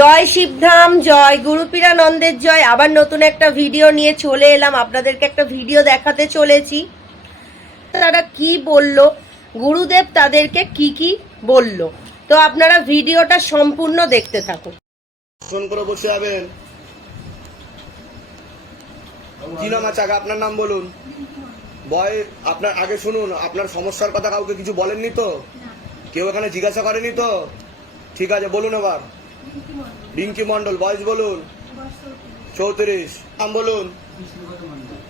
জয় শিবধাম, জয় গুরুপীরানন্দের জয়। আবার নতুন একটা ভিডিও নিয়ে চলে এলাম। আপনাদেরকে একটা ভিডিও দেখাতে চলেছি। তারা কি বলল? গুরুদেব তাদেরকে কি কি বলল? তো আপনারা ভিডিওটা সম্পূর্ণ দেখতে থাকুন। ফোন করে বসে যাবেন কি নাম আছে? আগে আপনার নাম বলুন। বয়, আপনার, আগে শুনুন। আপনার সমস্যার কথা কাউকে কিছু বলেননি তো? কেউ এখানে জিজ্ঞাসা করেনি তো? ঠিক আছে, বলুন এবার। রিঙ্কি মন্ডল বয়স বলুন। চৌত্রিশ। নাম বলুন।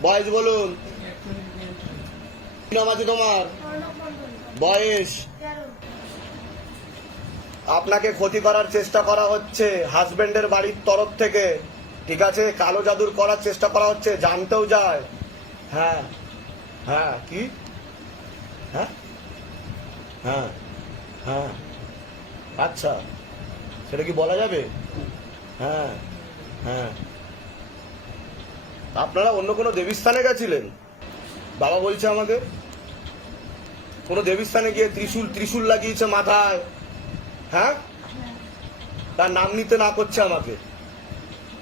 বয়স বলুন। নাম আছে তোমার? বয়স? আপনাকে ক্ষতি করার চেষ্টা করা হচ্ছে হাজবেন্ডের বাড়ির তরফ থেকে। ঠিক আছে? কালো জাদুর করার চেষ্টা করা হচ্ছে জানতেও যায়। হ্যাঁ। হ্যাঁ কি? হ্যাঁ? হ্যাঁ। হ্যাঁ। আচ্ছা। সেটা কি বলা যাবে? হ্যাঁ হ্যাঁ। আপনারা অন্য কোনো দেবীস্থানে গেছিলেন? বাবা বলছে আমাকে। কোনো দেবীস্থানে গিয়ে ত্রিশূল ত্রিশূল লাগিয়েছে মাথায়। হ্যাঁ? তার নাম নিতে না করছে আমাকে।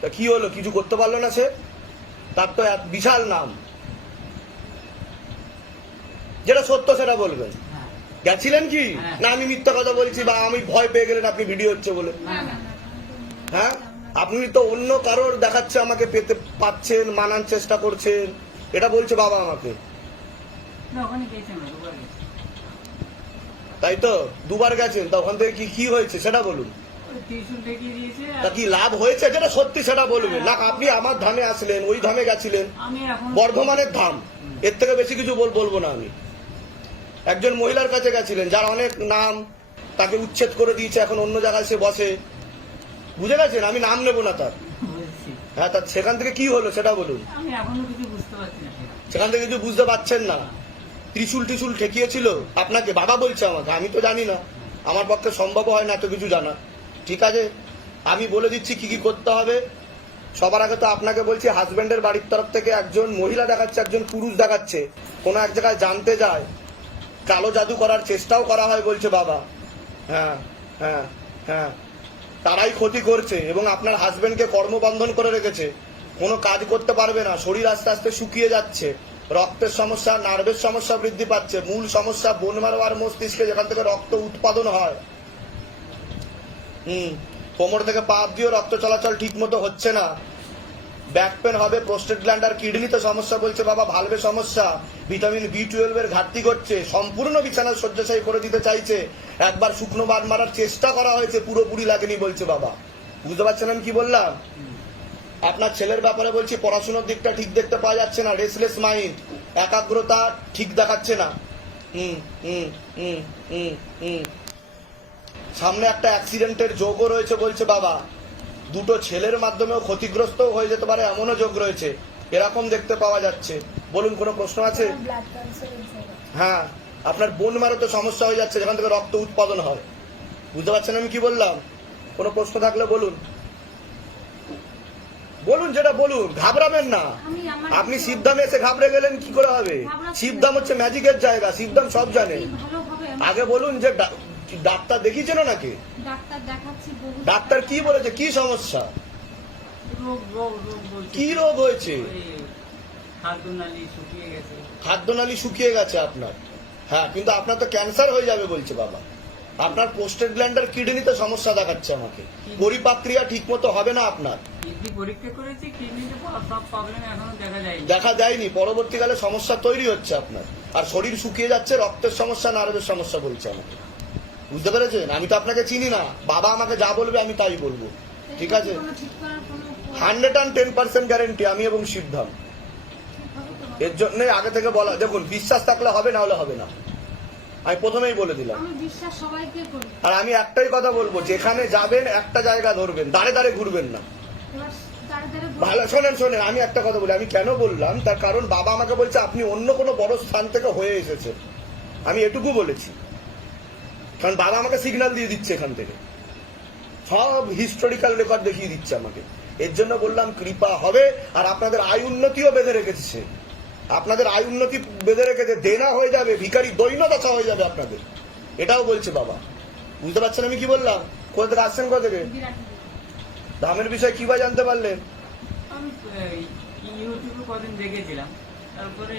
তা কি হলো? কিছু করতে পারল না সে? তার তো এক বিশাল নাম। যেটা সত্য সেটা বলবেন। গেছিলেন কি? না আমি মিথ্যা কথা বলছি বা আমি ভয় পেয়ে গেলেন আপনি ভিডিও হচ্ছে বলে। হ্যাঁ? আপনি তো অন্য কারোর দেখাচ্ছে আমাকে পেতে পাচ্ছেন মানার চেষ্টা করছেন। এটা বলছে বাবা আমাকে। তাই তো? দুবার গেছেন তা ওখান থেকে কি কি হয়েছে সেটা বলুন। তা কি লাভ হয়েছে যেটা সত্যি সেটা বলবেন না আপনি আমার ধামে আসলেন ওই ধামে গেছিলেন। বর্ধমানের ধাম। এর থেকে বেশি কিছু বল- বলব না আমি। একজন মহিলার কাছে গেছিলেন যার অনেক নাম তাকে উচ্ছেদ করে দিয়েছে এখন অন্য জায়গায় সে বসে। বুঝে গেছেন? আমি নাম নেব না তার। হ্যাঁ তার সেখান থেকে কি হলো সেটা বলুন। সেখান থেকে কিছু বুঝতে পারছেন না। ত্রিশুল টিশুল ঠেকিয়েছিল? আপনাকে বাবা বলছে আমাকে আমি তো জানি না। আমার পক্ষে সম্ভব হয় না এত কিছু জানা। ঠিক আছে? আমি বলে দিচ্ছি কি কি করতে হবে। সবার আগে তো আপনাকে বলছি হাজবেন্ডের বাড়ির তরফ থেকে একজন মহিলা দেখাচ্ছে একজন পুরুষ দেখাচ্ছে। কোনো এক জায়গায় জানতে যায়। কালো জাদু করার চেষ্টাও করা হয় বলছে বাবা। হ্যাঁ হ্যাঁ হ্যাঁ। তারাই ক্ষতি করছে এবং আপনার হাজবেন্ডকে কর্মবন্ধন করে রেখেছে। কোনো কাজ করতে পারবে না, শরীর আস্তে আস্তে শুকিয়ে যাচ্ছে। রক্তের সমস্যা নার্ভের সমস্যা বৃদ্ধি পাচ্ছে। মূল সমস্যা বোন মারো আর মস্তিষ্কে যেখান থেকে রক্ত উৎপাদন হয়। হুম, কোমর থেকে পা দিয়েও রক্ত চলাচল ঠিক মতো হচ্ছে না। ব্যাক পেন হবে প্রোস্টেট গ্ল্যান্ড আর কিডনিতে সমস্যা বলছে, বাবা ভালভে সমস্যা। ভিটামিন বি টুয়েলভ এর ঘাটতি করছে সম্পূর্ণ বিছানা শয্যাশায়ী করে দিতে চাইছে। একবার শুকনো বাদ মারার চেষ্টা করা হয়েছে, পুরোপুরি লাগেনি বলছে বাবা। বুঝতে পারছেন আমি কি বললাম? আপনার ছেলের ব্যাপারে বলছি, পড়াশোনার দিকটা ঠিক দেখতে পাওয়া যাচ্ছে না রেসলেস মাইন্ড একাগ্রতা ঠিক দেখাচ্ছে না। হুম হুম হুম হুম হুম। সামনে একটা অ্যাক্সিডেন্টের যোগও রয়েছে বলছে বাবা। দুটো ছেলের মাধ্যমেও ক্ষতিগ্রস্ত হয়ে যেতে পারে এমনও যোগ রয়েছে। এরকম দেখতে পাওয়া যাচ্ছে। বলুন কোনো প্রশ্ন আছে? হ্যাঁ আপনার বোন মারো তো সমস্যা হয়ে যাচ্ছে যেখান থেকে রক্ত উৎপাদন হয়। বুঝতে পারছেন আমি কি বললাম? কোনো প্রশ্ন থাকলে বলুন। বলুন যেটা বলুন ঘাবড়াবেন না। আপনি শিবধামে এসে ঘাবড়ে গেলেন কি করে হবে? শিবধাম হচ্ছে ম্যাজিকের জায়গা শিবধাম সব জানে আগে বলুন যে ডাক্তার দেখিয়েছিল নাকি? ডাক্তার দেখাচ্ছি ডাক্তার কি বলেছে? কি সমস্যা? রোগ রোগ রোগ কি রোগ হয়েছে? ওই খাদ্য নালী শুকিয়ে গেছে। খাদ্যনালী শুকিয়ে গেছে আপনার। হ্যাঁ কিন্তু আপনার তো ক্যান্সার হয়ে যাবে বলছে বাবা। আপনার পোস্টেড গ্ল্যান্ডার কিডনিতে সমস্যা দেখাচ্ছে আমাকে। পরিপাক্রিয়া ঠিক মতো হবে না আপনার? কিডনি পরীক্ষা করেছি কিডনিতে সব প্রবলেম এখনও দেখা যায়নি। দেখা যায়নি। পরবর্তীকালে সমস্যা তৈরি হচ্ছে আপনার। আর শরীর শুকিয়ে যাচ্ছে রক্তের সমস্যা নার্ভের সমস্যা বলছে আমাকে। বুঝতে পেরেছেন? আমি তো আপনাকে চিনি না। বাবা আমাকে যা বলবে আমি তাই বলব। ঠিক আছে? Hundred and ten percent guarantee আমি এবং সিদ্ধাম। এর জন্য আগে থেকে বলা দেখুন বিশ্বাস থাকলে হবে না হলে হবে না। আমি প্রথমেই বলে দিলাম। আর আমি একটাই কথা বলব যেখানে যাবেন একটা জায়গা ধরবেন। দাঁড়ে দাঁড়ে ঘুরবেন না। ভালো শোনেন শোনেন আমি একটা কথা বলি। আমি কেন বললাম? তার কারণ বাবা আমাকে বলছে আপনি অন্য কোনো বড় স্থান থেকে হয়ে এসেছেন। আমি এটুকু বলেছি। কারণ বাবা আমাকে সিগন্যাল দিয়ে দিচ্ছে এখান থেকে। সব হিস্টোরিক্যাল রেকর্ড দেখিয়ে দিচ্ছে আমাকে। এর জন্য বললাম, কৃপা হবে আর আপনাদের আয় উন্নতিও বেঁধে রেখেছে আপনাদের আয় উন্নতি বেঁধে রেখেছে, দেনা হয়ে যাবে, ভিখারি দৈন্যদশা হয়ে যাবে আপনাদের। এটাও বলছে বাবা। বুঝতে পারছেন আমি কি বললাম? কোথা থেকে আসছেন, কোথা থেকে? দামের বিষয়ে কি জানতে পারলেন? আমি ইউটিউবে কদিন দেখেছিলাম। তারপরে